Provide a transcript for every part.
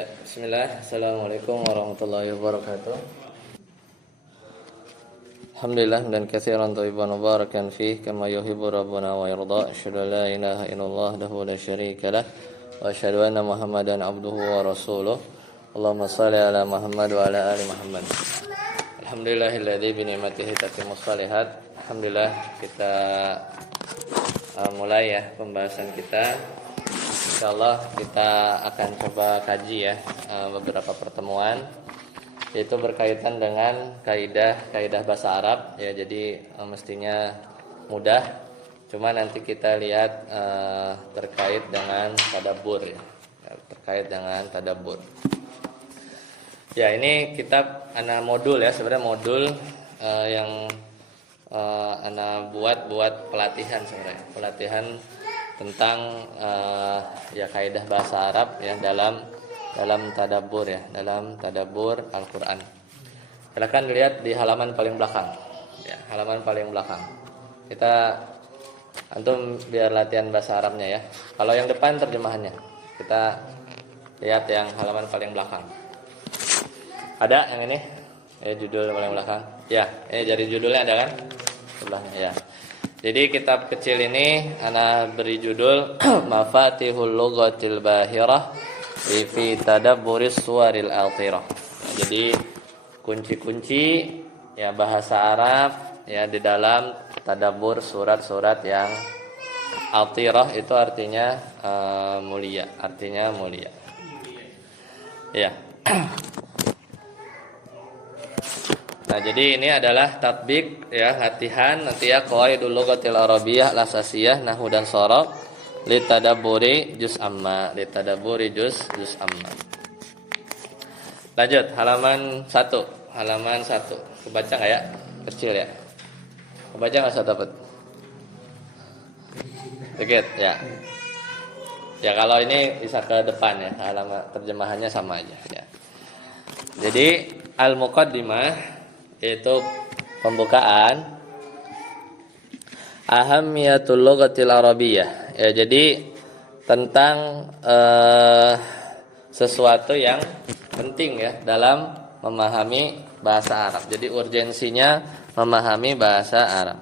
Ya, bismillah. Assalamualaikum warahmatullahi wabarakatuh. Alhamdulillah dan katsiran thayyiban mubarakan fih kama yuhibbu rabbuna wa yarda. Asyhadu an la ilaha illallah wahdahu la syarika lah wa asyhadu anna Muhammadan abduhu wa rasuluh. Allahumma shalli ala Muhammad wa ala ali Muhammad. Alhamdulillahilladzi bi ni'matihi tatimmus shalihat. Alhamdulillah kita mulai ya pembahasan kita. Insyaallah kita akan coba kaji ya beberapa pertemuan, yaitu berkaitan dengan kaidah bahasa Arab ya. Jadi mestinya mudah, cuma nanti kita lihat terkait dengan tadabbur ya, terkait dengan tadabbur. Ya, ini kitab ana modul ya, sebenarnya modul yang ana buat pelatihan sebenarnya, pelatihan tentang ya kaidah bahasa Arab ya dalam tadabbur ya, dalam tadabbur Al-Qur'an. Silakan lihat di halaman paling belakang. Ya, halaman paling belakang. Kita antum biar latihan bahasa Arabnya ya. Kalau yang depan terjemahannya. Kita lihat yang halaman paling belakang. Ada yang ini? Judul paling belakang. Ya, jadi judulnya ada kan? Sebelahnya ya. Jadi kitab kecil ini ana beri judul Mafatihul Lughatil Bahirah fi Tadabburis Suwaril Athirah. Nah, jadi kunci-kunci ya bahasa Arab ya di dalam tadabbur surat-surat yang athirah, itu artinya mulia, artinya mulia. Ya. Nah, jadi ini adalah tatbik ya, latihan nanti ya qawaidul lughatil arabiyyah al-asasiyah nahwu dan sharaf li tadabburi juz amma, li tadabburi juz amma. Lanjut halaman 1. Halaman 1. Kebaca enggak ya? Kecil ya. Kebaca enggak Ustaz dapat? Dikit ya. Ya kalau ini bisa ke depan ya, halaman terjemahannya sama aja ya. Jadi al-muqaddimah itu pembukaan ahamiyatul lughatil arabiyyah ya, jadi tentang sesuatu yang penting ya dalam memahami bahasa Arab. Jadi urgensinya memahami bahasa Arab.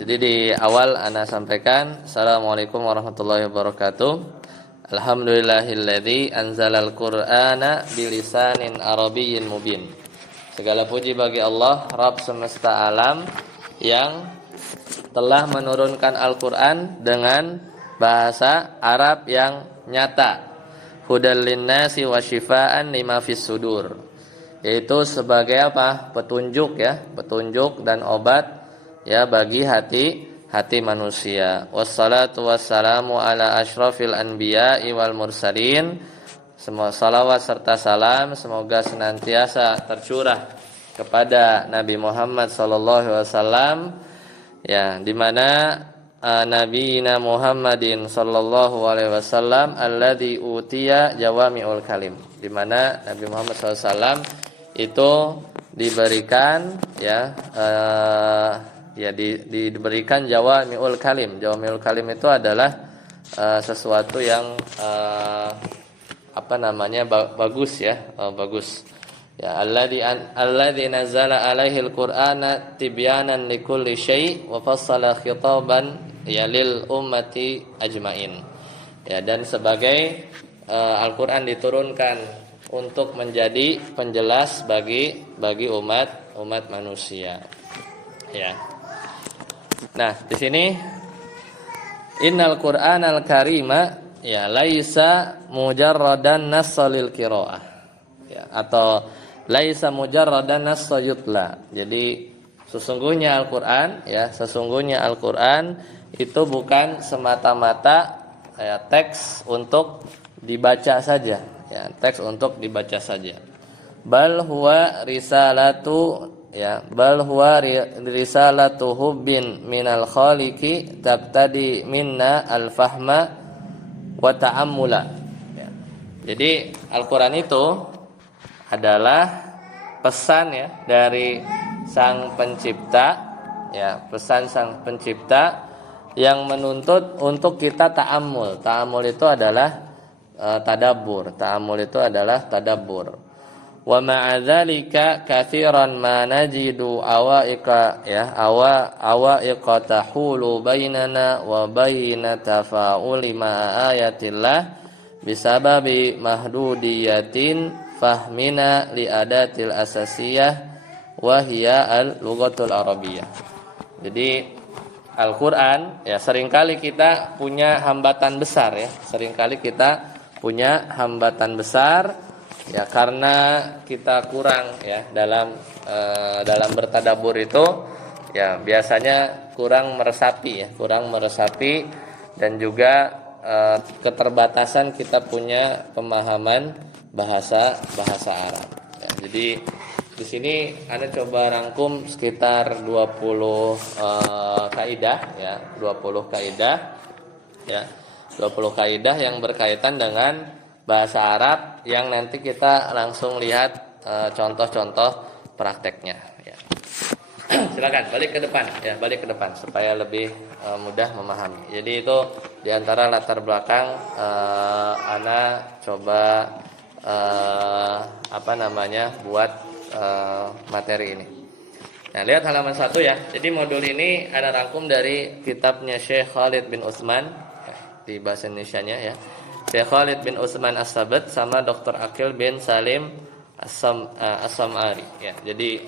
Jadi di awal ana sampaikan assalamualaikum warahmatullahi wabarakatuh. Alhamdulillahilladzi anzalal qur'ana bilisanin arabiyyin mubin. Segala puji bagi Allah, Rabb semesta alam, yang telah menurunkan Al-Quran dengan bahasa Arab yang nyata. Hudal linnasi wa syifaan lima fis sudur. Yaitu sebagai apa? Petunjuk ya, petunjuk dan obat ya bagi hati manusia. Wassalatu wassalamu ala asyrafil anbiya'i wal mursalin. Semua salawat serta salam semoga senantiasa tercurah kepada Nabi Muhammad sallallahu alaihi wasallam ya, di mana nabiyina Muhammadin sallallahu alaihi wasallam alladzi utiya jawami'ul kalim, di mana Nabi Muhammad sallallahu alaihi wasallam itu diberikan diberikan jawami'ul kalim. Jawami'ul kalim itu adalah sesuatu yang bagus ya, bagus ya. Alladzi nazzala alaihil qur'ana tibyanan likulli syai' wa fassala khitaban ya lil ummati ajmain ya, dan sebagai Al-Qur'an diturunkan untuk menjadi penjelas bagi umat manusia ya. Nah, di sini innal qur'anal karima ya laisa mujarradan nassalil qiraah ya, atau laisa mujarradan nassayutla. Jadi sesungguhnya Al-Qur'an ya, sesungguhnya Al-Qur'an itu bukan semata-mata ya teks untuk dibaca saja ya, teks untuk dibaca saja. Bal huwa risalatu ya, bal huwa risalatu hubbin minal khaliqi tabtadi minna al-fahma wa ta'ammula ya. Jadi Al-Qur'an itu adalah pesan ya dari sang pencipta ya, pesan sang pencipta yang menuntut untuk kita ta'ammul. Ta'ammul itu adalah tadabbur. Ta'ammul itu adalah tadabbur. Wa ma'a dzalika katsiran ma najidu awaiqa ya awaiqa tahulu bainana wa baina tafa'uli ma ayatillah bisababi mahdudiyatin fahmina li adatil asasiyah wa hiya al-lughatul arabiyyah. Jadi Al-Qur'an ya seringkali kita punya hambatan besar ya. Seringkali kita punya hambatan besar ya karena kita kurang ya dalam bertadabbur itu ya biasanya kurang meresapi dan juga keterbatasan kita punya pemahaman bahasa Arab. Ya, jadi di sini Anda coba rangkum sekitar 20 kaidah ya, 20 kaidah ya. 20 kaidah yang berkaitan dengan bahasa Arab yang nanti kita langsung lihat contoh-contoh prakteknya ya. Silakan balik ke depan supaya lebih mudah memahami. Jadi itu diantara latar belakang Ana coba buat materi ini. Nah, lihat halaman 1 ya. Jadi modul ini ada rangkum dari kitabnya Syekh Khalid bin Utsman di bahasa Indonesianya ya. Syekh Khalid bin Utsman As-Sabat sama Dr. Aqil bin Salim As-Sam'ari ya. Jadi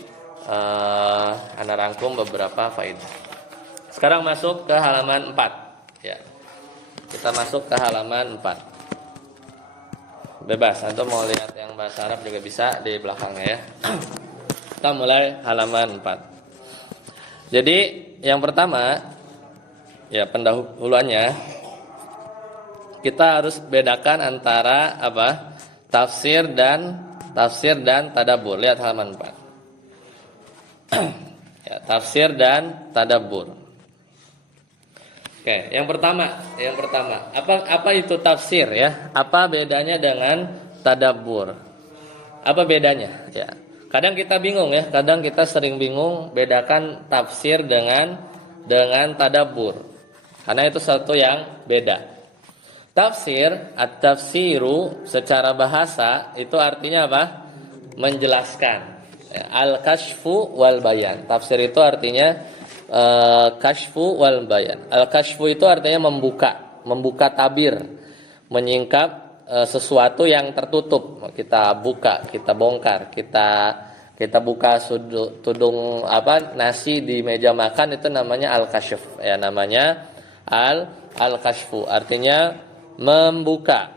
ana rangkum beberapa faedah. Sekarang masuk ke halaman 4 ya. Kita masuk ke halaman 4. Bebas, atau mau lihat yang bahasa Arab juga bisa di belakangnya ya. Kita mulai halaman 4. Jadi yang pertama ya pendahuluannya kita harus bedakan antara tafsir dan tadabbur. Lihat halaman 4. Ya, tafsir dan tadabbur. Oke, yang pertama, apa itu tafsir ya? Apa bedanya dengan tadabbur? Apa bedanya? Ya. Kadang kita bingung ya, kadang kita sering bingung bedakan tafsir dengan tadabbur. Karena itu satu yang beda. Tafsir, at-tafsiru secara bahasa itu artinya apa? Menjelaskan. Al-kashfu wal bayan. Tafsir itu artinya kashfu wal bayan. Al-kashfu itu artinya membuka tabir, menyingkap sesuatu yang tertutup. Kita buka, kita bongkar, kita buka tudung nasi di meja makan itu namanya al-kashf. Ya, namanya al-kashfu artinya membuka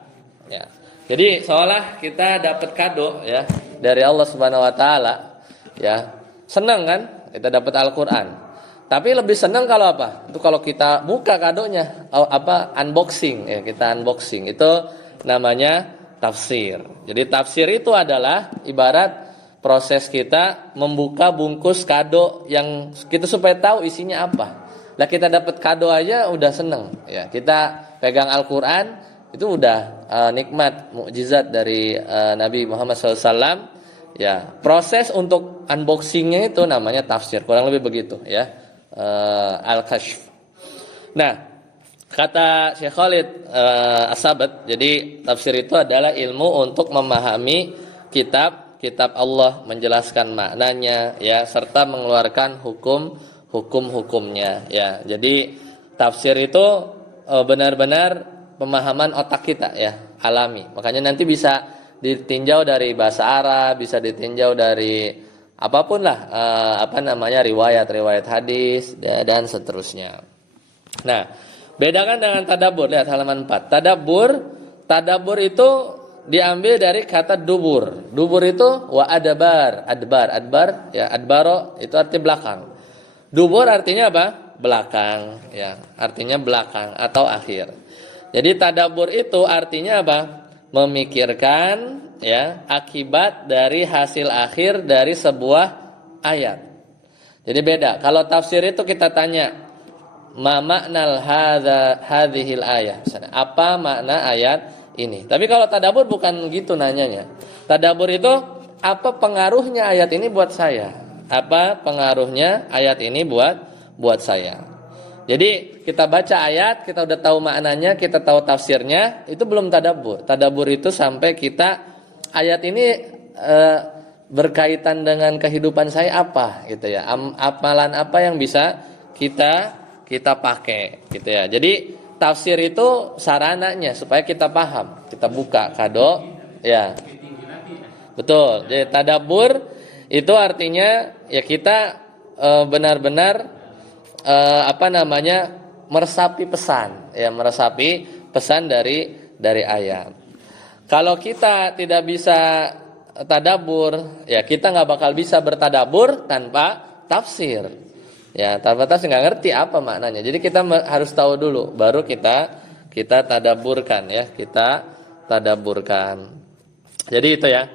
ya. Jadi seolah kita dapat kado ya dari Allah Subhanahu wa taala ya. Senang kan kita dapat Al-Qur'an. Tapi lebih senang kalau apa? Itu kalau kita buka kadonya unboxing ya, kita unboxing. Itu namanya tafsir. Jadi tafsir itu adalah ibarat proses kita membuka bungkus kado yang kita supaya tahu isinya apa. Lah kita dapat kado aja udah seneng ya. Kita pegang Al-Qur'an itu udah nikmat mukjizat dari Nabi Muhammad SAW ya. Proses untuk unboxingnya itu namanya tafsir, kurang lebih begitu ya. Al-kashf. Nah, kata Syekh Khalid As-Sabat, jadi tafsir itu adalah ilmu untuk memahami kitab Allah, menjelaskan maknanya ya, serta mengeluarkan hukum-hukumnya ya. Jadi tafsir itu benar-benar pemahaman otak kita ya, alami. Makanya nanti bisa ditinjau dari bahasa Arab, bisa ditinjau dari apapun lah, riwayat hadis dan seterusnya. Nah, bedakan dengan tadabbur. Lihat halaman 4. Tadabbur itu diambil dari kata dubur. Dubur itu adbar ya, adbaro itu arti belakang. Dubur artinya apa? Belakang ya, artinya belakang atau akhir. Jadi tadabbur itu artinya apa? Memikirkan ya akibat dari hasil akhir dari sebuah ayat. Jadi beda. Kalau tafsir itu kita tanya, ma maknal hadhil ayat. Misalnya, apa makna ayat ini? Tapi kalau tadabbur bukan gitu nanyanya. Tadabbur itu apa pengaruhnya ayat ini buat saya? Apa pengaruhnya ayat ini buat saya? Jadi kita baca ayat, kita udah tahu maknanya, kita tahu tafsirnya, itu belum tadabbur. Tadabbur itu sampai kita ayat ini berkaitan dengan kehidupan saya apa gitu ya. Amalan apa yang bisa kita pakai gitu ya. Jadi tafsir itu sarananya supaya kita paham, kita buka kado ya. Betul. Jadi tadabbur itu artinya ya kita benar-benar meresapi pesan ya, meresapi pesan dari ayat. Kalau kita tidak bisa tadabbur ya, kita nggak bakal bisa bertadabbur tanpa tafsir ya, tanpa tafsir nggak ngerti apa maknanya. Jadi kita harus tahu dulu baru kita tadabburkan ya, kita tadabburkan. Jadi itu ya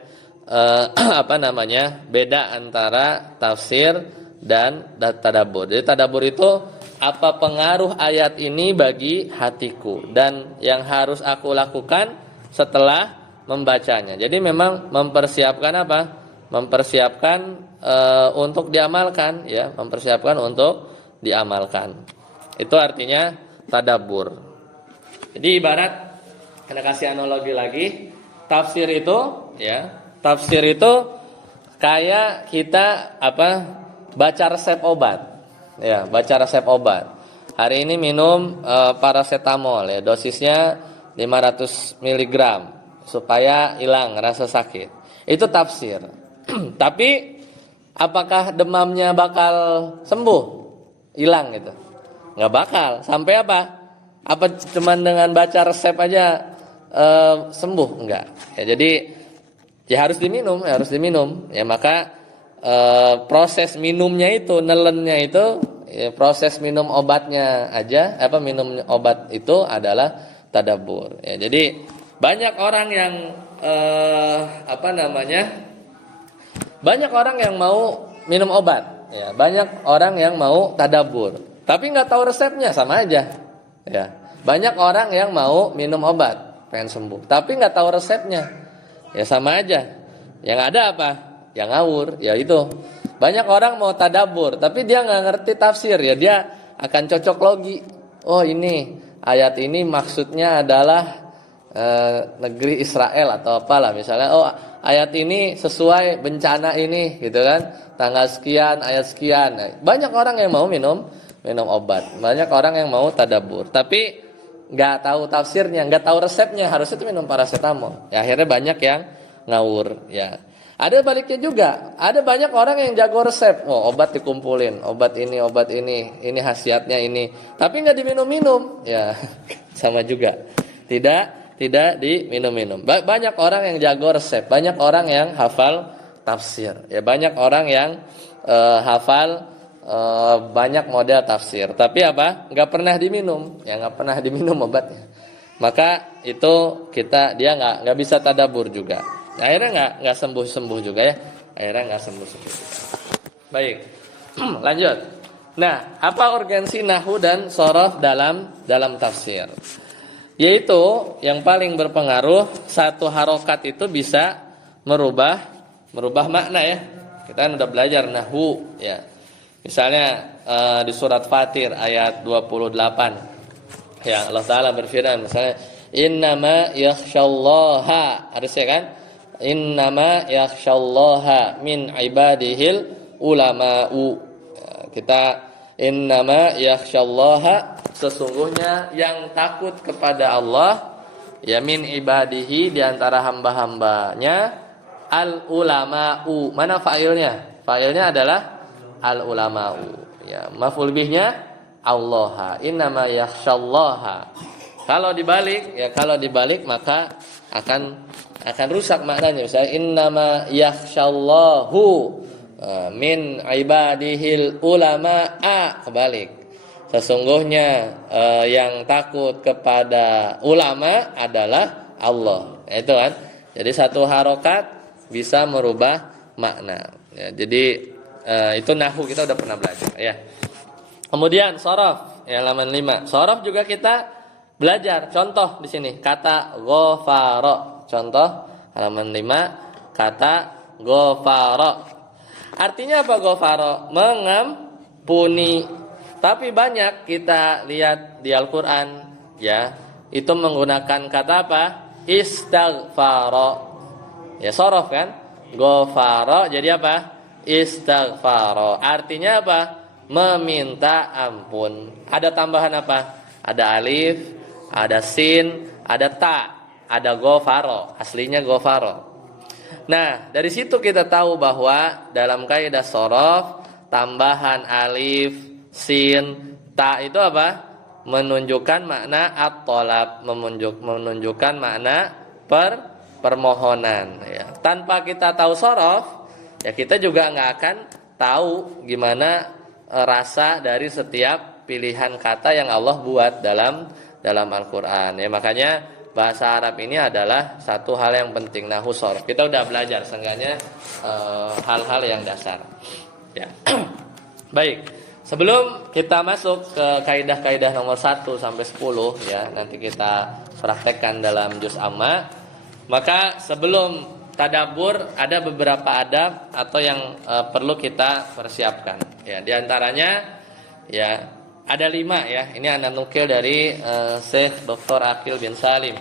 beda antara tafsir dan tadabbur. Jadi tadabbur itu apa pengaruh ayat ini bagi hatiku dan yang harus aku lakukan setelah membacanya. Jadi memang mempersiapkan apa? Mempersiapkan untuk diamalkan ya, mempersiapkan untuk diamalkan. Itu artinya tadabbur. Jadi ibarat kita kasih analogi lagi, tafsir itu ya, tafsir itu kayak kita baca resep obat. Ya, baca resep obat. Hari ini minum paracetamol ya, dosisnya 500 mg supaya hilang rasa sakit. Itu tafsir. Tapi apakah demamnya bakal sembuh? Hilang gitu. Enggak bakal. Sampai apa? Apa cuman dengan baca resep aja sembuh? Enggak. Ya, jadi ya harus diminum, Ya maka proses minumnya itu, nelennya itu, ya, proses minum obatnya aja, minum obat itu adalah tadabbur. Ya, jadi banyak orang yang banyak orang yang mau minum obat, ya, banyak orang yang mau tadabbur, tapi nggak tahu resepnya, sama aja. Ya, banyak orang yang mau minum obat, pengen sembuh, tapi nggak tahu resepnya, ya sama aja. Yang ada apa? Yang ngawur, ya itu. Banyak orang mau tadabbur, tapi dia nggak ngerti tafsir, ya dia akan cocok logi. Oh ini ayat ini maksudnya adalah negeri Israel atau apalah misalnya. Oh ayat ini sesuai bencana ini, gitu kan? Tanggal sekian, ayat sekian. Banyak orang yang mau minum obat, banyak orang yang mau tadabbur, tapi nggak tahu tafsirnya, nggak tahu resepnya. Harusnya itu minum paracetamol. Ya akhirnya banyak yang ngawur, ya. Ada baliknya juga, ada banyak orang yang jago resep. Oh obat dikumpulin, obat ini, ini khasiatnya ini, tapi nggak diminum-minum, ya sama juga. Tidak diminum-minum. Banyak orang yang jago resep, banyak orang yang hafal tafsir, ya banyak orang yang hafal banyak model tafsir, tapi nggak pernah diminum, ya nggak pernah diminum obatnya. Maka itu dia nggak bisa tadabbur juga. Akhirnya nggak sembuh juga ya. Akhirnya nggak sembuh juga. Baik, lanjut. Nah, apa urgensi nahwu dan shorof dalam tafsir? Yaitu yang paling berpengaruh, satu harokat itu bisa merubah makna ya. Kita kan udah belajar nahwu ya. Misalnya di surat Fatir ayat 28 ya, Allah Ta'ala berfirman misalnya innama yakhsyallaha, harusnya kan innama yakhsyallaha min ibadihil ulama'u. Kita innama yakhsyallaha, sesungguhnya yang takut kepada Allah ya min ibadihi, di antara hamba-hambanya, al ulama'u. Mana fa'ilnya? Fa'ilnya adalah al ulama'u. Ya, maf'ul bihnya Allah. Innama yakhsyallaha. Kalau dibalik maka akan rusak maknanya. Misalnya innama yakhsyallahu min ibadihil ulama'a, kebalik. Sesungguhnya yang takut kepada ulama adalah Allah. Itu kan. Jadi satu harokat bisa merubah makna. Ya, jadi itu nahwu kita udah pernah belajar ya. Kemudian shorof ya, halaman 5. Shorof juga kita belajar. Contoh di sini kata ghafara. Contoh halaman 5, kata ghafara. Artinya apa ghafara? Mengampuni. Tapi banyak kita lihat di Al-Qur'an ya, itu menggunakan kata apa? Istighfara. Ya sorof kan? Ghafara jadi apa? Istighfara. Artinya apa? Meminta ampun. Ada tambahan apa? Ada alif, ada sin, ada ta, ada ghafara. Aslinya ghafara. Nah, dari situ kita tahu bahwa dalam kaidah shorof tambahan alif, sin, ta itu apa? Menunjukkan makna at-thalab, menunjukkan makna permohonan. Ya. Tanpa kita tahu shorof, ya kita juga nggak akan tahu gimana rasa dari setiap pilihan kata yang Allah buat dalam Al-Quran. Ya makanya bahasa Arab ini adalah satu hal yang penting, nahwu shorof. Kita udah belajar seenggaknya hal-hal yang dasar. Ya. Baik. Sebelum kita masuk ke kaidah-kaidah nomor 1 sampai 10 ya, nanti kita praktekkan dalam juz amma. Maka sebelum tadabbur ada beberapa adab atau yang perlu kita persiapkan. Ya, di antaranya ya ada 5 ya. Ini Anda nukil dari Syekh Dr. Aqil bin Salim.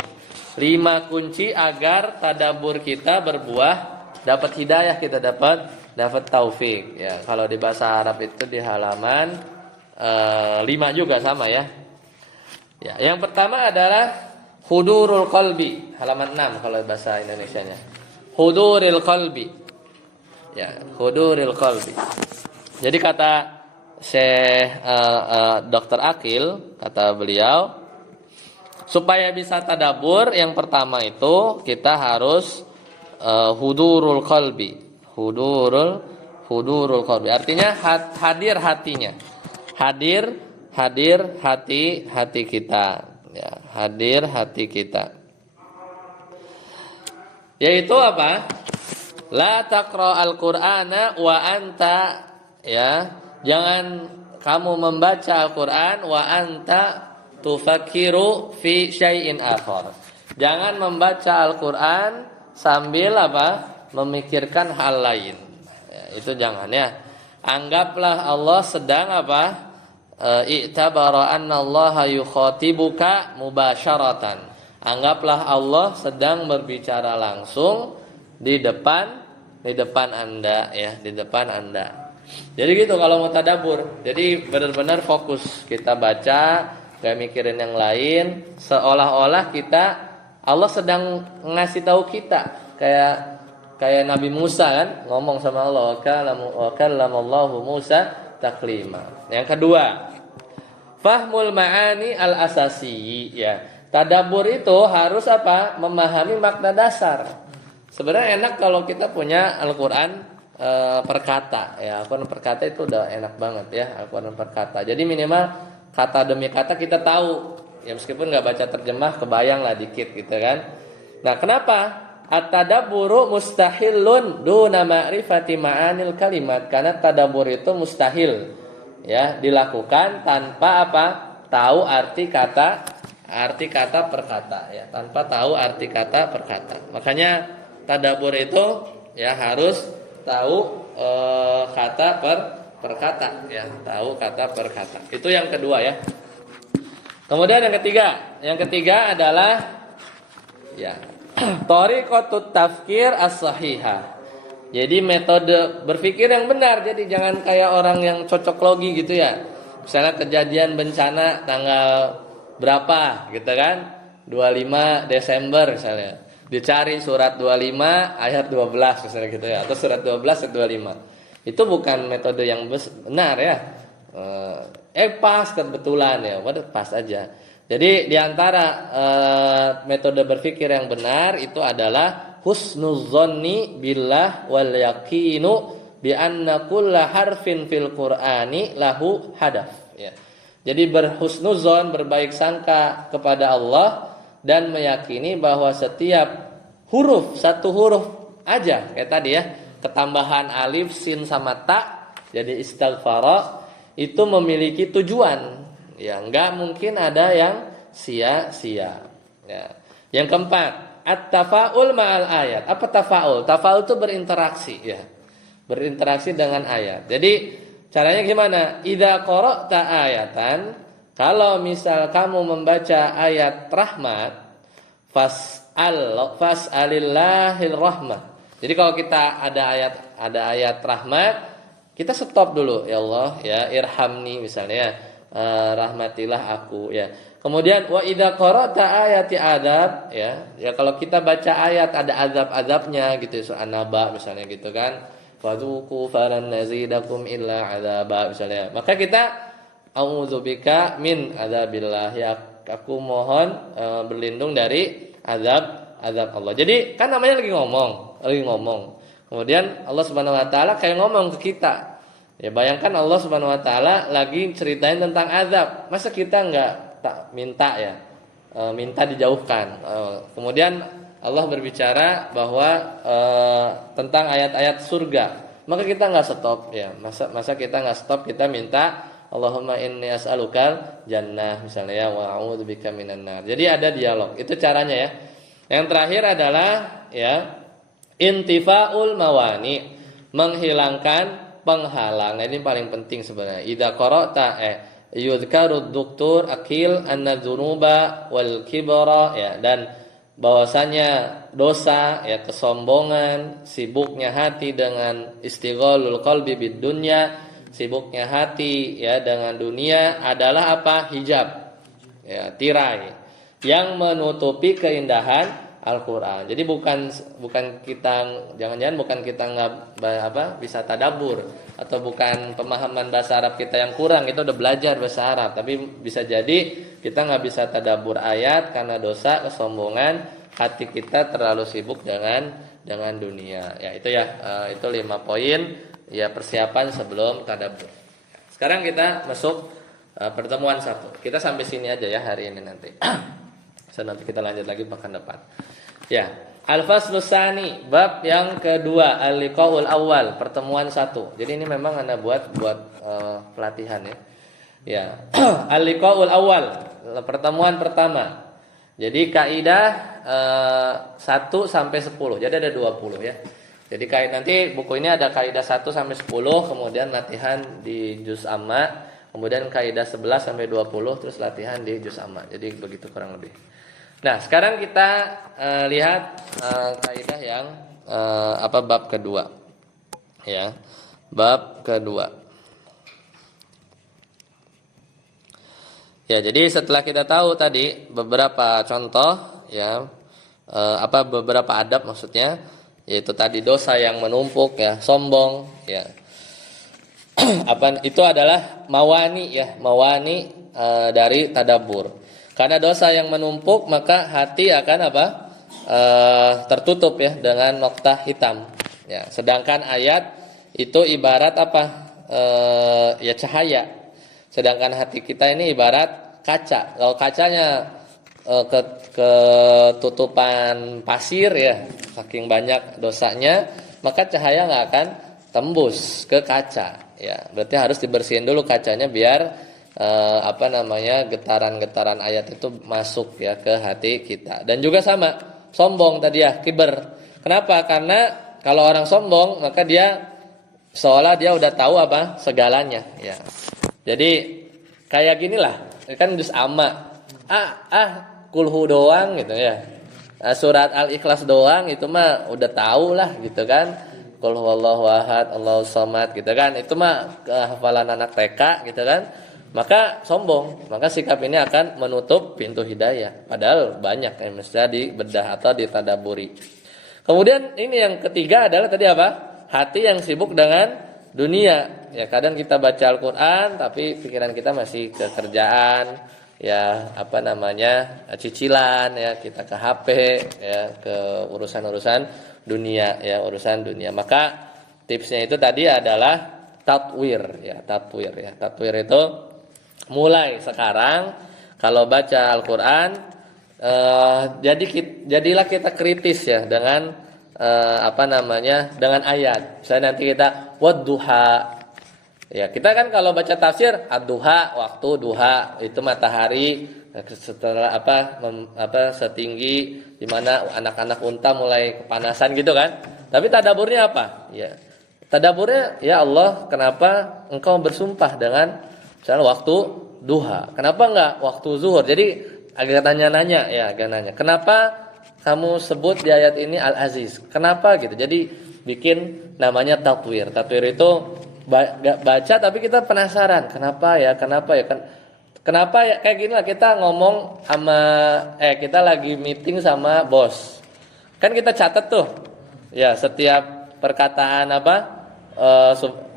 5 kunci agar tadabbur kita berbuah, dapat hidayah, kita dapat taufik. Ya, kalau di bahasa Arab itu di halaman 5 juga sama ya. Ya, yang pertama adalah hudurul qalbi, halaman 6 kalau bahasa Indonesianya. Huduril qalbi. Ya, huduril qalbi. Jadi kata Syekh Dr. Aqil, kata beliau, supaya bisa tadabbur yang pertama itu kita harus hudurul qalbi. Hudurul qalbi. Artinya hadir hatinya. Hadir hati kita. Ya, hadir hati kita. Yaitu apa? La taqra al-Qur'ana wa anta, ya. Jangan kamu membaca Al-Qur'an wa anta tufakkiru fi syai'in akhar. Jangan membaca Al-Qur'an sambil apa? Memikirkan hal lain. Ya, itu jangan ya. Anggaplah Allah sedang apa? I'tabara anna Allah yukhatibuka mubasyaratan. Anggaplah Allah sedang berbicara langsung di depan Anda ya, di depan Anda. Jadi gitu kalau mau tadabbur. Jadi benar-benar fokus kita baca, gak mikirin yang lain, seolah-olah kita Allah sedang ngasih tahu kita kayak Nabi Musa kan ngomong sama Allah, wa kallamallahu Musa taklima. Yang kedua, fahmul ma'ani al-asasi ya. Tadabbur itu harus apa? Memahami makna dasar. Sebenarnya enak kalau kita punya Al-Qur'an perkata ya. Al-Qur'an perkata itu udah enak banget ya, Al-Qur'an perkata. Jadi minimal kata demi kata kita tahu. Ya meskipun enggak baca terjemah kebayang lah dikit gitu kan. Nah, kenapa? At-tadabburu mustahilun duna ma'rifati ma'anil kalimat. Karena tadabbur itu mustahil ya dilakukan tanpa apa? Tahu arti kata perkata ya, tanpa tahu arti kata perkata. Makanya tadabbur itu ya harus tahu kata perkata ya, tahu kata perkata. Itu yang kedua ya. Kemudian yang ketiga adalah ya thariqatut tafkir as-sahihah. Jadi metode berpikir yang benar. Jadi jangan kayak orang yang cocok logi gitu ya. Misalnya kejadian bencana tanggal berapa gitu kan? 25 Desember misalnya. Dicari surat 25 ayat 12 misalnya gitu ya, atau surat 12 ayat 25. Itu bukan metode yang benar ya. Pas kebetulan ya, waduh pas aja. Jadi diantara metode berpikir yang benar itu adalah husnudzonni billah wal yaqinu bi anna kulla harfin fil Qur'ani lahu hadaf ya. Jadi berhusnudzon, berbaik sangka kepada Allah dan meyakini bahwa setiap huruf, satu huruf aja kayak tadi ya, ketambahan alif, sin sama ta jadi istighfara itu memiliki tujuan. Ya, enggak mungkin ada yang sia-sia. Ya. Yang keempat, at-tafaul ma'al ayat. Apa tafaul? Tafaul itu berinteraksi ya. Berinteraksi dengan ayat. Jadi caranya gimana? Idza qara'ta ayatan, kalau misal kamu membaca ayat rahmat, fas'alillahil rahmah. Jadi kalau kita ada ayat rahmat, kita stop dulu, ya Allah, ya irhamni misalnya, rahmatilah aku, ya. Kemudian wa idza qara'ta ayati adab, ya kalau kita baca ayat ada azab-azabnya gitu, surah An-Naba misalnya gitu kan. Fadzuqu falan nazidakum illa adzaba misalnya. Maka kita a'udzubika min adzabillah, ya aku mohon berlindung dari azab Allah. Jadi kan namanya lagi ngomong. Kemudian Allah Subhanahu wa taala kayak ngomong ke kita. Ya bayangkan Allah Subhanahu wa taala lagi ceritain tentang azab. Masa kita enggak tak minta ya? Minta dijauhkan. Kemudian Allah berbicara bahwa tentang ayat-ayat surga. Maka kita enggak stop ya. Masa kita enggak stop, kita minta Allahumma inni as'alukal jannah misalnya, wa a'udzubika minan nar. Jadi ada dialog. Itu caranya ya. Yang terakhir adalah ya intifaul mawani, menghilangkan penghalang. Nah, ini paling penting sebenarnya. Idza qara'ta yudhkaru doktor akil an-dzunuba wal kibra, ya, dan bahwasanya dosa, ya, kesombongan, sibuknya hati dengan istighalul qalbi bid dunya, sibuknya hati ya dengan dunia adalah apa? Hijab. Ya, tirai yang menutupi keindahan Al-Qur'an. Jadi bukan kita, jangan-jangan bukan kita nggak bisa tadabbur, atau bukan pemahaman bahasa Arab kita yang kurang, kita udah belajar bahasa Arab, tapi bisa jadi kita nggak bisa tadabbur ayat karena dosa, kesombongan, hati kita terlalu sibuk dengan dunia. Ya itu ya, itu 5 poin ya persiapan sebelum tadabbur. Sekarang kita masuk pertemuan 1. Kita sampai sini aja ya hari ini nanti. Nanti kita lanjut lagi pekan depan. Ya, al-faslus tsani, bab yang kedua, al-liqaul awal, pertemuan 1. Jadi ini memang Anda buat pelatihan ya. Ya, al-liqaul awal, pertemuan pertama. Jadi kaidah 1 sampai 10. Jadi ada 20 ya. Jadi nanti buku ini ada kaidah 1 sampai 10, kemudian latihan di juz amma, kemudian kaidah 11 sampai 20, terus latihan di juz amma. Jadi begitu kurang lebih. Nah, sekarang kita lihat kaidah yang bab kedua. Ya. Bab kedua. Ya, jadi setelah kita tahu tadi beberapa contoh ya, beberapa adab maksudnya, yaitu tadi dosa yang menumpuk ya, sombong ya. Itu adalah mawani ya, mawani dari tadabbur. Karena dosa yang menumpuk maka hati akan tertutup ya dengan noktah hitam. Ya, sedangkan ayat itu ibarat ya cahaya. Sedangkan hati kita ini ibarat kaca. Kalau kacanya ketutupan pasir ya, saking banyak dosanya, maka cahaya nggak akan tembus ke kaca. Ya, berarti harus dibersihin dulu kacanya biar getaran-getaran ayat itu masuk ya ke hati kita. Dan juga sama sombong tadi ya, kiber. Kenapa? Karena kalau orang sombong maka dia seolah dia udah tahu segalanya ya. Jadi kayak ginilah, kan juz amma. Kulhu doang gitu ya. Surat Al-Ikhlas doang itu mah udah tahu lah gitu kan. Qul huwallahu ahad, Allahus samad gitu kan. Itu mah hafalan anak TK gitu kan. Maka sombong, maka sikap ini akan menutup pintu hidayah. Padahal banyak yang mesti dibedah atau ditadaburi. Kemudian ini yang ketiga adalah tadi hati yang sibuk dengan dunia. Ya, kadang kita baca Al-Qur'an tapi pikiran kita masih ke kerjaan, ya cicilan ya, kita ke HP ya, ke urusan-urusan dunia ya, urusan dunia. Maka tipsnya itu tadi adalah tatwir ya. Tatwir itu mulai sekarang kalau baca Al-Qur'an jadilah kita kritis ya dengan dengan ayat. Misalnya nanti kita wadduha. Ya, kita kan kalau baca tafsir ad-duha, waktu duha itu matahari setelah setinggi di mana anak-anak unta mulai kepanasan gitu kan. Tapi tadaburnya apa? Ya. Tadaburnya, ya Allah, kenapa engkau bersumpah dengan misalnya waktu duha? Kenapa enggak waktu zuhur? Jadi agak tanya-nanya ya, agak nanya. Kenapa kamu sebut di ayat ini Al-Aziz? Kenapa gitu? Jadi bikin namanya tatwir. Tatwir itu baca tapi kita penasaran, kenapa ya? Kenapa ya? Kenapa ya kayak gini lah, kita ngomong sama kita lagi meeting sama bos. Kan kita catat tuh. Ya, setiap perkataan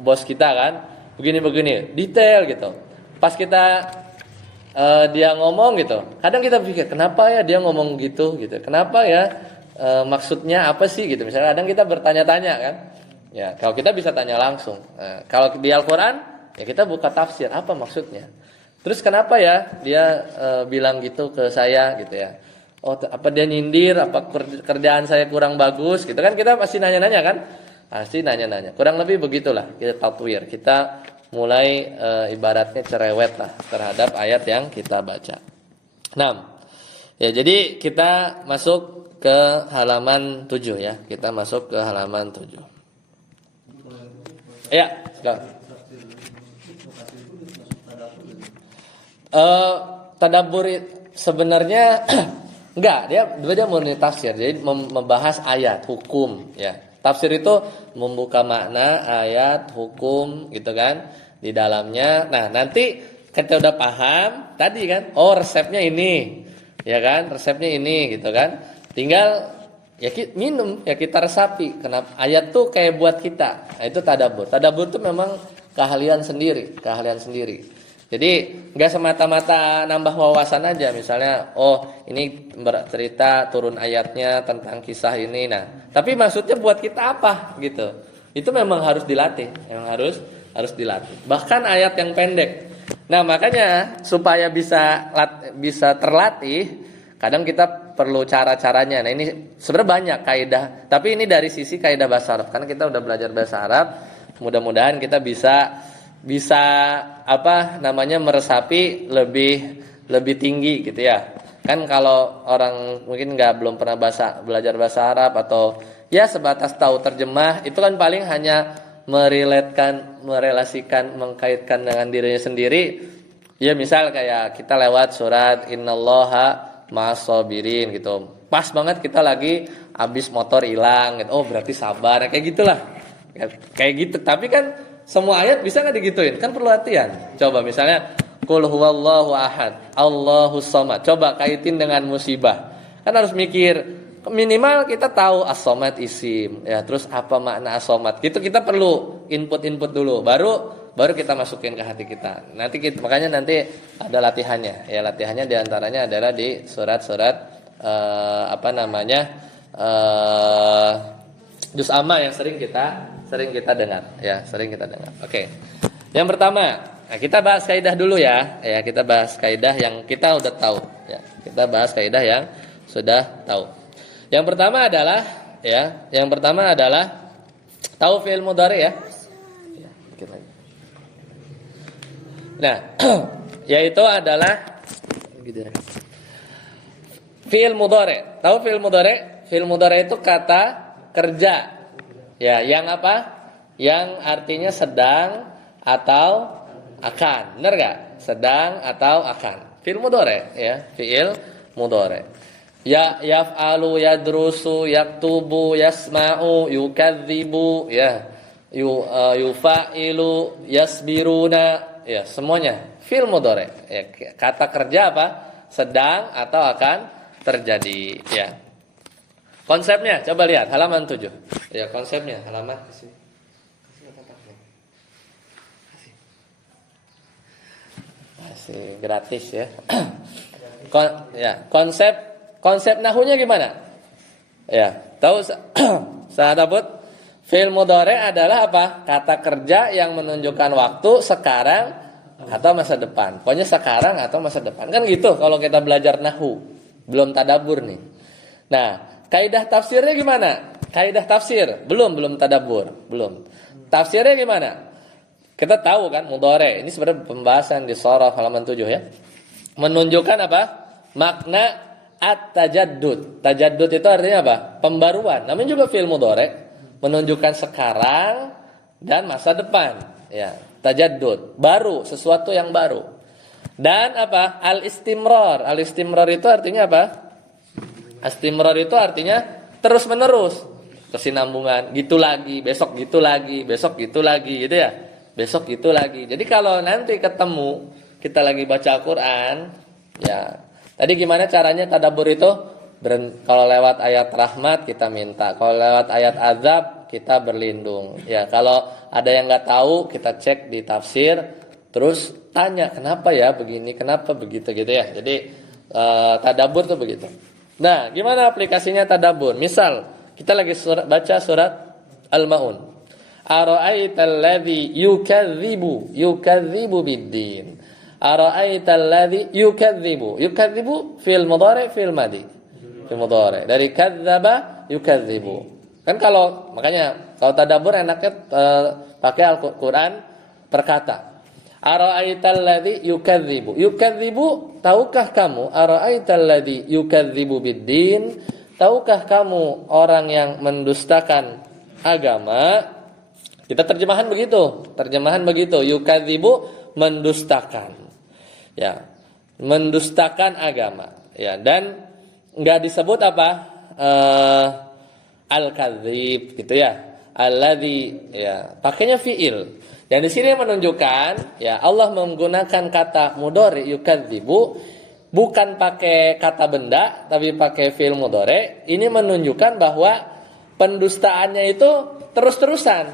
bos kita kan begini-begini, detail gitu. Pas kita dia ngomong gitu, kadang kita pikir kenapa ya dia ngomong gitu. Kenapa ya maksudnya apa sih gitu. Misalnya kadang kita bertanya-tanya kan. Ya, kalau kita bisa tanya langsung. Kalau di Al-Qur'an ya kita buka tafsir, apa maksudnya. Terus kenapa ya dia bilang gitu ke saya gitu ya. Oh, apa dia nyindir, apa kerjaan saya kurang bagus gitu kan, kita pasti nanya-nanya kan? Pasti nanya-nanya. Kurang lebih begitulah kita tatwir. Kita mulai ibaratnya cerewet lah terhadap ayat yang kita baca. 6. Ya, jadi kita masuk ke halaman 7 ya. Kita masuk ke halaman 7. Ya, sekarang. Tadabbur sebenarnya enggak, dia murni tafsir. Jadi membahas ayat, hukum ya. Tafsir itu membuka makna ayat, hukum gitu kan di dalamnya. Nah, nanti kita udah paham tadi kan, oh resepnya ini. Ya kan? Resepnya ini gitu kan. Tinggal ya minum, ya kita resapi. Kenapa ayat tuh kayak buat kita. Nah, itu tadabbur. Tadabbur itu memang keahlian sendiri. Jadi nggak semata-mata nambah wawasan aja, misalnya ini bercerita turun ayatnya tentang kisah ini, nah tapi maksudnya buat kita apa gitu, itu memang harus dilatih, harus dilatih. Bahkan ayat yang pendek, nah makanya supaya bisa terlatih, kadang kita perlu cara-caranya. Nah ini sebenarnya banyak kaidah, tapi ini dari sisi kaidah bahasa Arab, karena kita udah belajar bahasa Arab, mudah-mudahan kita bisa meresapi lebih tinggi gitu ya. Kan kalau orang mungkin belum pernah belajar bahasa Arab atau ya sebatas tahu terjemah, itu kan paling hanya merelasikan, mengkaitkan dengan dirinya sendiri. Ya misal kayak kita lewat surat Innallaha ma'as-sabirin gitu. Pas banget kita lagi habis motor hilang gitu. Oh, berarti sabar. Kayak gitulah. Kayak gitu. Tapi kan semua ayat bisa nggak digituin? Kan perlu latihan. Coba misalnya Qul huwallahu ahad, Allahus samad. Coba kaitin dengan musibah. Kan harus mikir, minimal kita tahu as-samad isim, ya. Terus apa makna as-samad? Gitu kita perlu input dulu, baru kita masukin ke hati kita. Makanya nanti ada latihannya. Ya, latihannya diantaranya adalah di surat-surat juz amma yang sering kita dengar ya, Oke. Yang pertama, nah kita bahas kaidah dulu ya. Ya, kita bahas kaidah yang kita udah tahu ya. Kita bahas kaidah yang sudah tahu. Yang pertama adalah tahu fi'il mudhari ya. Dikit lagi. Nah, yaitu adalah fi'il mudhari. Tahu fi'il mudhari? Fi'il mudhari itu kata kerja. Ya, yang apa? Yang artinya sedang atau akan. Benar enggak? Sedang atau akan. Fi'il mudhari ya, fi'il mudhari. Ya, yaf'alu, yadrusu, yaktubu, yasma'u, yukadzibu, ya. Yufa'ilu, yasbiruna, ya, semuanya fi'il mudhari. Ya, kata kerja apa? Sedang atau akan terjadi, ya. Konsepnya coba lihat halaman 7. Ya, konsepnya halaman kasih masih gratis ya. Konsep nahunya gimana? Ya, tahu sahabat? Fi'il mudhari adalah apa? Kata kerja yang menunjukkan waktu sekarang atau masa depan. Pokoknya sekarang atau masa depan. Kan gitu kalau kita belajar nahwu. Belum tadabbur nih. Nah, kaidah tafsirnya gimana? Kaidah tafsir belum tadabbur, belum. Tafsirnya gimana? Kita tahu kan mudhari. Ini sebenarnya pembahasan di surah halaman 7 ya. Menunjukkan apa? Makna at-tajaddud. Tajaddud itu artinya apa? Pembaruan. Namanya juga fi'il mudhari. Menunjukkan sekarang dan masa depan. Ya, tajaddud, baru, sesuatu yang baru. Dan apa? Al-istimrar. Al-istimrar itu artinya apa? Istimrar itu artinya terus menerus, kesinambungan, gitu lagi, besok gitu lagi, besok gitu lagi, gitu ya. Besok gitu lagi. Jadi kalau nanti ketemu kita lagi baca Quran, ya. Tadi gimana caranya tadabbur itu? Kalau lewat ayat rahmat kita minta, kalau lewat ayat azab kita berlindung. Ya, kalau ada yang nggak tahu kita cek di tafsir, terus tanya kenapa ya begini, kenapa begitu gitu ya. Jadi tadabbur tuh begitu. Nah, gimana aplikasinya tadabbur? Misal kita lagi baca surat Al-Maun. Ara'aital ladzi yukadzibu bid-din. Ara'aital ladzi yukadzibu fil mudhari fil madi. Fil mudhari. Dari kadzdzaba yukadzibu. Kan kalau makanya kalau tadabbur enaknya pakai Al-Qur'an per kata. Ara'aital ladzi yukadzibu. Yukadzibu, tahukah kamu? Ara'aital ladzi yukadzibu bid-din? Tahukah kamu orang yang mendustakan agama? Kita terjemahan begitu. Yukadzibu, mendustakan. Ya, mendustakan agama. Ya, dan enggak disebut apa? Al-kadzib gitu ya. Alladzi, ya, pakainya fiil. Dan di sini menunjukkan ya Allah menggunakan kata mudhari yukadzibu bukan pakai kata benda tapi pakai fiil mudhari. Ini menunjukkan bahwa pendustaannya itu terus-terusan.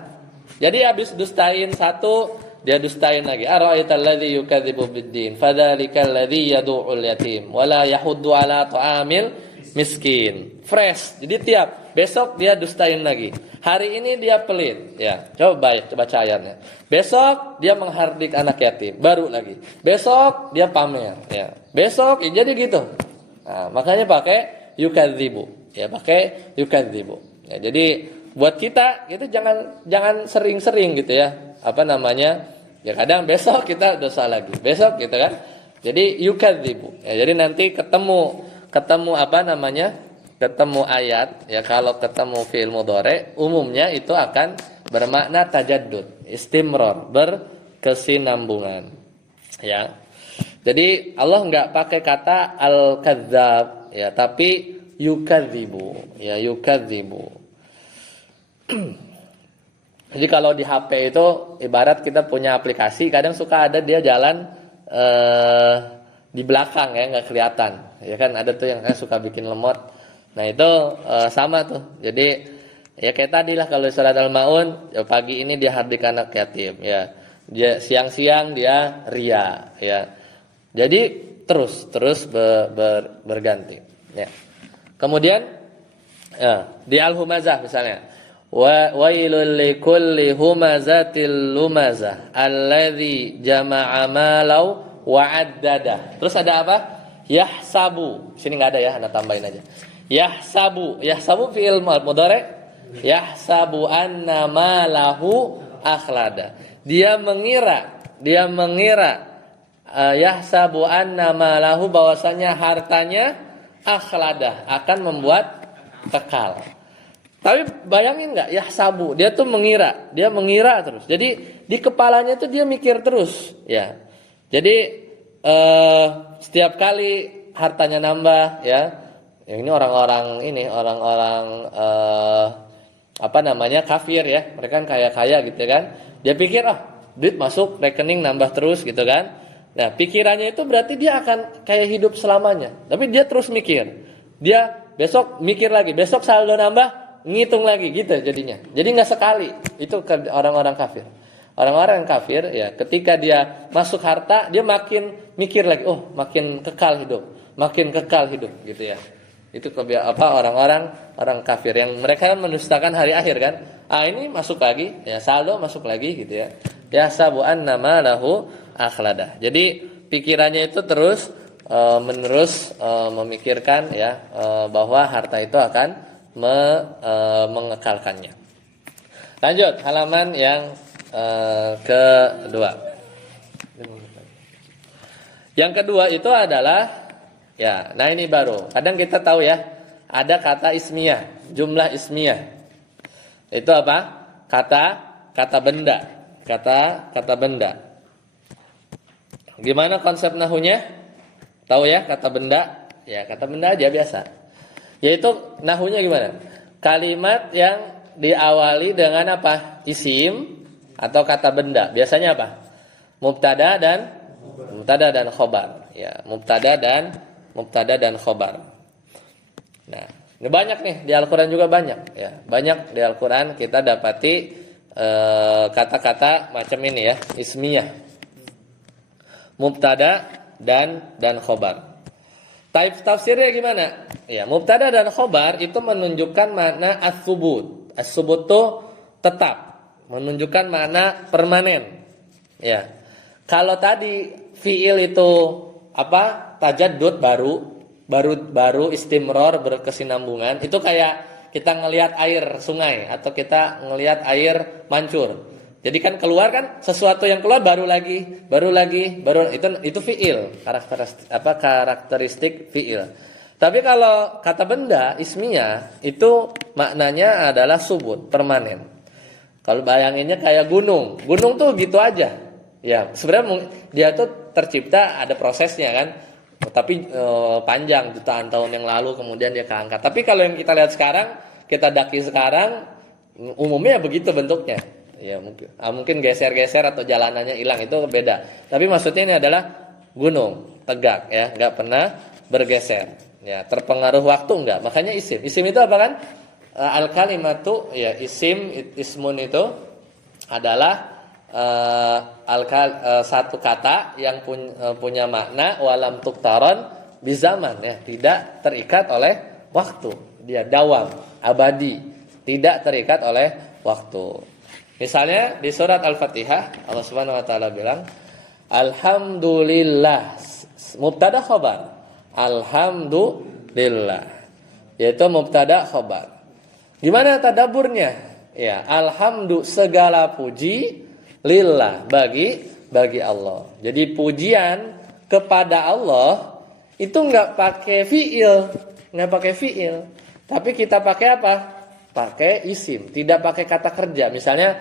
Jadi habis dustain satu, dia dustain lagi. Ara'aital ladzi yukadzibu bid-din, fadzalikal ladzi yad'ul yatim wa la yahuddu 'ala ta'amil miskin. Fresh. Jadi tiap besok dia dustain lagi. Hari ini dia pelit, ya. Coba baca ayatnya. Besok dia menghardik anak yatim, baru lagi. Besok dia pamer, ya. Besok ya jadi gitu. Nah, makanya pakai yukadzibu. Ya, pakai yukadzibu. Ya, jadi buat kita jangan sering-sering gitu ya. Apa namanya? Ya kadang besok kita dosa lagi. Besok gitu kan. Jadi yukadzibu. Ya, jadi nanti ketemu apa namanya? Ketemu ayat, ya kalau ketemu fi'il mudhari umumnya itu akan bermakna tajaddud, istimrar, berkesinambungan. Ya. Jadi Allah enggak pakai kata al-kadzdzab, ya, tapi yukadzibu, ya yukadzibu. Jadi kalau di HP itu ibarat kita punya aplikasi, kadang suka ada dia jalan di belakang ya nggak kelihatan, ya kan ada tuh yang suka bikin lemot. Nah itu sama tuh. Jadi ya kayak tadi lah kalau surat Al-Maun, ya, pagi ini dia hardik anak yatim, ya. Dia siang-siang dia ria, ya. Jadi terus berganti, ya. Kemudian ya, di Al-Humazah misalnya. Wailul likulli humazatil lumazah alladzi jama'a malau wa'addada. Terus ada apa? Yahsabu. Sini enggak ada ya, Anda tambahin aja. Yahsabu fi'il mudhari. Yahsabu anna malahu akhlada. Dia mengira yahsabu anna malahu bahwasanya hartanya akhlada akan membuat kekal. Tapi bayangin enggak yahsabu, dia tuh mengira terus. Jadi di kepalanya tuh dia mikir terus, ya. Jadi setiap kali hartanya nambah, ya. Yang ini orang-orang apa namanya kafir ya, mereka kan kaya gitu kan. Dia pikir duit masuk rekening nambah terus gitu kan. Nah pikirannya itu berarti dia akan kayak hidup selamanya. Tapi dia terus mikir, dia besok mikir lagi, besok saldo nambah, ngitung lagi gitu jadinya. Jadi nggak sekali. Itu orang-orang kafir. Orang-orang yang kafir ya, ketika dia masuk harta dia makin mikir lagi, makin kekal hidup gitu ya. Itu orang kafir yang mereka mendustakan hari akhir kan. Ini masuk lagi, ya saldo masuk lagi gitu ya. Yahsabu anna malahu akhlada. Jadi pikirannya itu terus menerus memikirkan ya bahwa harta itu akan mengekalkannya. Lanjut halaman yang kedua. Yang kedua itu adalah ya, nah ini baru. Kadang kita tahu ya, ada kata ismiyah, jumlah ismiyah. Itu apa? Kata kata benda. Kata benda. Gimana konsep nahunya? Tahu ya kata benda? Ya, kata benda aja biasa. Yaitu nahunya gimana? Kalimat yang diawali dengan apa? Isim atau kata benda. Biasanya apa? Mubtada dan khobar. Ya, mubtada dan khobar. Nah, ini banyak nih di Al-Qur'an juga banyak ya. Banyak di Al-Qur'an kita dapati kata-kata macam ini ya, ismiyah. Mubtada dan khobar. Tafsirnya gimana? Ya, mubtada dan khobar itu menunjukkan makna as-subut. As-subut itu tetap, menunjukkan makna permanen. Ya. Kalau tadi fiil itu apa? Tajaddud baru istimror berkesinambungan, itu kayak kita ngelihat air sungai atau kita ngelihat air mancur. Jadi kan keluar kan sesuatu yang keluar baru lagi itu fiil, karakteristik fiil. Tapi kalau kata benda ismiyah itu maknanya adalah subut, permanen. Kalau bayanginnya kayak gunung tuh gitu aja. Ya, sebenarnya dia tuh tercipta ada prosesnya kan. Tapi panjang jutaan tahun yang lalu kemudian dia keangkat. Tapi kalau yang kita lihat sekarang, kita daki sekarang umumnya begitu bentuknya. Ya mungkin geser-geser atau jalanannya hilang itu beda. Tapi maksudnya ini adalah gunung tegak ya, nggak pernah bergeser. Ya terpengaruh waktu enggak. Makanya isim. Isim itu apa kan? Al kalimatu ya ismun itu adalah satu kata yang punya makna walam tuktaron bizaman ya, tidak terikat oleh waktu. Dia dawam, abadi, tidak terikat oleh waktu. Misalnya di surat Al-Fatihah Allah Subhanahu wa taala bilang alhamdulillah, mubtada khabar. Alhamdulillah. Yaitu mubtada khabar. Gimana tadaburnya? Ya, alhamdu segala puji lillah bagi Allah. Jadi pujian kepada Allah itu enggak pakai fiil, tapi kita pakai apa? Pakai isim, tidak pakai kata kerja. Misalnya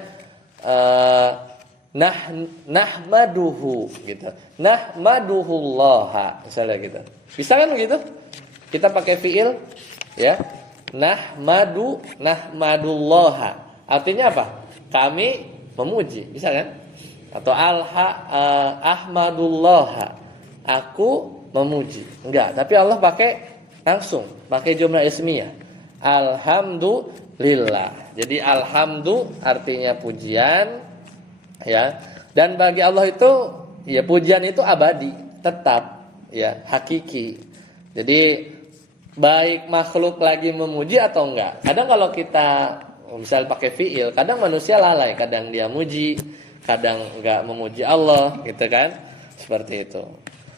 nahmaduhu gitu. Nahmaduhullaha misalnya gitu. Bisa kan begitu? Kita pakai fiil ya. Nahmadullaha. Artinya apa? Kami memuji, bisa kan? Atau ahmadullaha. Aku memuji. Enggak, tapi Allah pakai langsung, pakai jumlah ismiyah. Alhamdulillah. Jadi alhamdu artinya pujian ya. Dan bagi Allah itu ya pujian itu abadi, tetap ya, hakiki. Jadi baik makhluk lagi memuji atau enggak. Kadang kalau kita misal pakai fiil, kadang manusia lalai, kadang dia muji, kadang enggak memuji Allah, gitu kan? Seperti itu.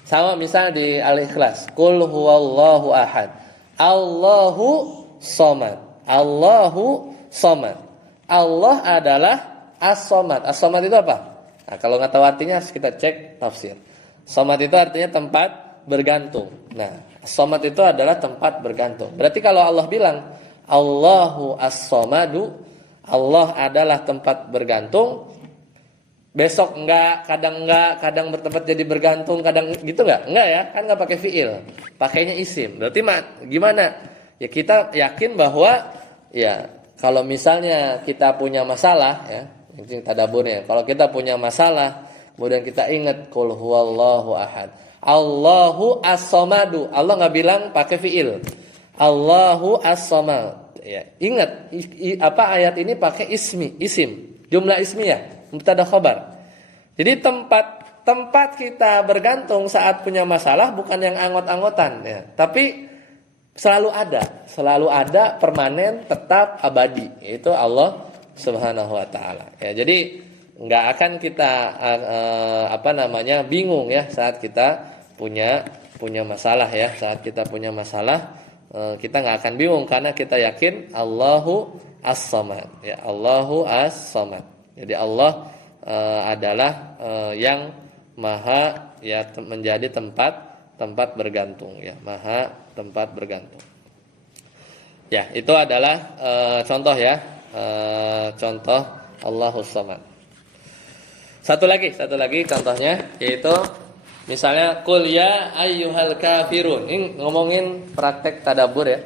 Sama misalnya di Al-Ikhlas, Qul huwallahu ahad. Allahu somad. Allahu somad. Allah adalah as-somad. As-somad itu apa? Nah, kalau nggak tahu artinya harus kita cek tafsir. Somad itu artinya tempat bergantung. Nah, as-somad itu adalah tempat bergantung. Berarti kalau Allah bilang Allahu as-somadu, Allah adalah tempat bergantung. Besok enggak, kadang bertempat jadi bergantung, kadang gitu enggak ya, kan enggak pakai fiil, pakainya isim. Berarti gimana? Ya kita yakin bahwa ya kalau misalnya kita punya masalah ya, ini tadaburnya. Kalau kita punya masalah, kemudian kita ingat qul huwallahu ahad. Allahu as-somadu. Allah enggak bilang pakai fiil. Allahu as-somad. Ya, ingat apa ayat ini pakai isim, jumlah ismiyah, mubtada khabar. Jadi tempat kita bergantung saat punya masalah bukan yang anggot-anggotan ya, tapi selalu ada, permanen, tetap, abadi, yaitu Allah Subhanahu wa taala. Ya, jadi enggak akan kita bingung ya saat kita punya masalah ya. Saat kita punya masalah kita nggak akan bingung karena kita yakin Allahu as-somad ya, Allahu as-somad. Jadi Allah adalah yang maha ya menjadi tempat bergantung ya, maha tempat bergantung. Ya, itu adalah contoh ya, contoh Allahus samad. Satu lagi contohnya, yaitu misalnya qul ya ayyuhal kafirun. Ini ngomongin praktek tadabbur ya.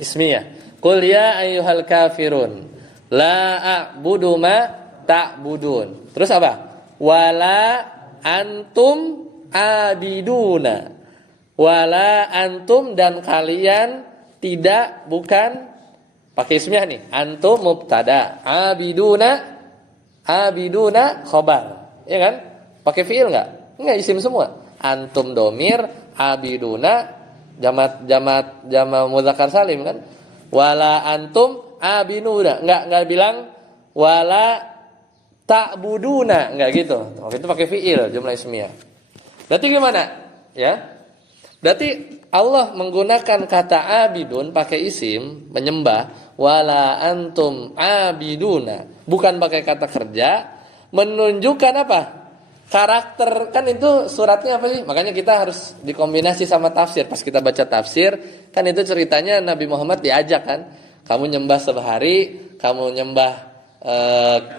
Ismiyah. Qul ya ayyuhal kafirun la a'budu ma ta'budun. Terus apa? Wala antum abiduna. Wala antum, dan kalian tidak, bukan, pakai ismiyah nih. Antum mubtada, abiduna khobar, ya kan? Pakai fiil nggak? Nggak, isim semua. Antum domir, abiduna jamat mudzakkar salim kan? Wala antum abiduna, nggak bilang wala ta'buduna, nggak gitu. Waktu itu pakai fiil jumlah ismiyah. Berarti gimana? Ya. Berarti Allah menggunakan kata abidun pakai isim, menyembah, wala antum abiduna, bukan pakai kata kerja, menunjukkan apa? Karakter, kan itu suratnya apa sih? Makanya kita harus dikombinasi sama tafsir. Pas kita baca tafsir, kan itu ceritanya Nabi Muhammad diajak kan, kamu nyembah sehari, kamu nyembah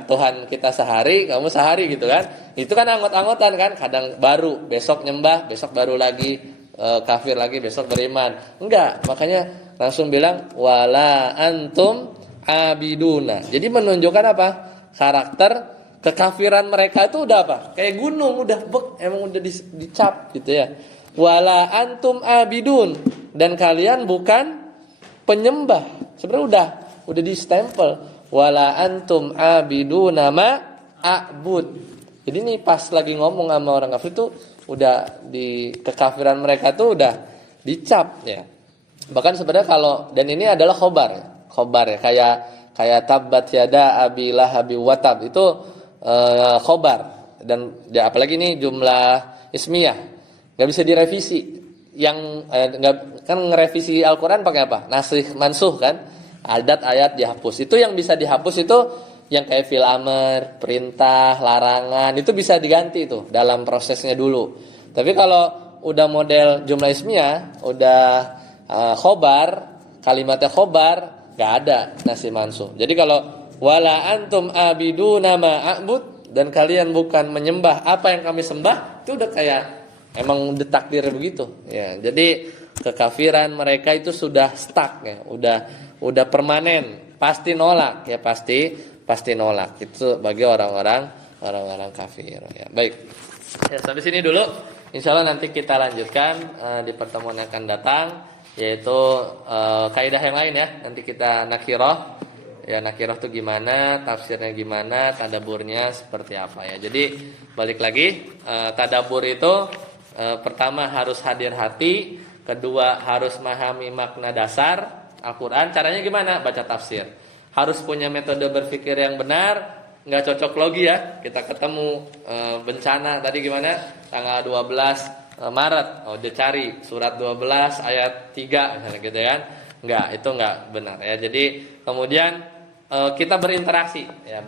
Tuhan kita sehari, kamu sehari gitu kan. Itu kan anggot-anggotan kan, kadang baru, besok nyembah, besok baru lagi kafir lagi, besok beriman. Enggak, makanya langsung bilang wala antum abiduna. Jadi menunjukkan apa? Karakter kekafiran mereka itu udah apa? Kayak gunung, udah emang udah dicap gitu ya. Wala antum abidun, dan kalian bukan penyembah. Sebenarnya udah di-stempel. Wala antum abiduna ma a'bud. Jadi ini pas lagi ngomong sama orang kafir itu udah di kekafiran mereka tuh udah dicap ya. Bahkan sebenarnya kalau, dan ini adalah khobar ya, kayak tabbat yada abi lahabi watab itu khobar, dan ya, apalagi ini jumlah ismiyah nggak bisa direvisi. Yang kan ngerevisi Al-Quran pakai apa? Nasikh mansuh kan, adat ayat dihapus. Itu yang bisa dihapus itu yang kayak fil amr, perintah, larangan, itu bisa diganti tuh dalam prosesnya dulu. Tapi kalau udah model jumlah ismiyah, udah khobar, kalimatnya khobar, nggak ada nasih mansuh. Jadi kalau wala antum abiduna ma a'bud, dan kalian bukan menyembah apa yang kami sembah, itu udah kayak emang udah takdir begitu. Ya, jadi kekafiran mereka itu sudah stuck ya, udah permanen, pasti nolak ya, pasti nolak. Itu bagi orang-orang kafir ya. Baik. Ya, sampai sini dulu. Insyaallah nanti kita lanjutkan di pertemuan yang akan datang, yaitu kaidah yang lain ya. Nanti kita nakirah. Ya, nakirah itu gimana, tafsirnya gimana, tadaburnya seperti apa ya. Jadi balik lagi, tadabur itu pertama harus hadir hati, kedua harus memahami makna dasar Al-Qur'an. Caranya gimana? Baca tafsir. Harus punya metode berpikir yang benar, nggak cocok logi ya. Kita ketemu bencana tadi gimana? Tanggal 12 Maret, dia cari surat 12 ayat 3 misalnya gitu kan. Enggak, itu enggak benar ya. Jadi kemudian kita berinteraksi ya,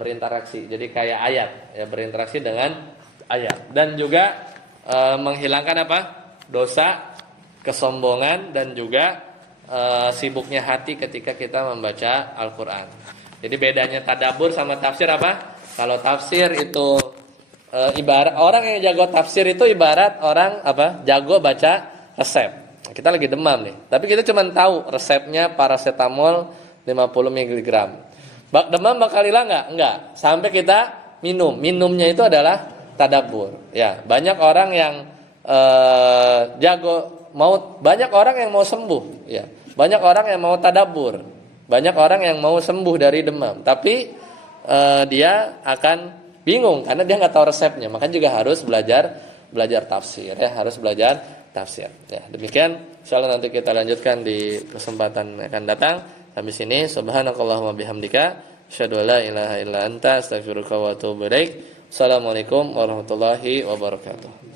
Jadi kayak ayat ya, berinteraksi dengan ayat, dan juga menghilangkan apa? Dosa, kesombongan, dan juga sibuknya hati ketika kita membaca Al-Quran. Jadi bedanya tadabbur sama tafsir apa? Kalau tafsir itu ibarat orang yang jago tafsir itu ibarat orang apa? Jago baca resep. Kita lagi demam nih, tapi kita cuma tahu resepnya paracetamol 50 mg. Demam bakal hilang nggak? Enggak. Sampai kita minum. Minumnya itu adalah tadabbur. Ya, banyak orang yang banyak orang yang mau sembuh. Ya, banyak orang yang mau tadabbur. Banyak orang yang mau sembuh dari demam. Tapi dia akan bingung karena dia nggak tahu resepnya. Makanya juga harus belajar tafsir. Ya, harus belajar tafsir. Ya, demikian. Insyaallah nanti kita lanjutkan di kesempatan yang akan datang. Sampai sini, subhanakallahumma bihamdika, asyhadu an la ilaha illa anta, astaghfiruka wa atubu ilaik. Assalamualaikum warahmatullahi wabarakatuh.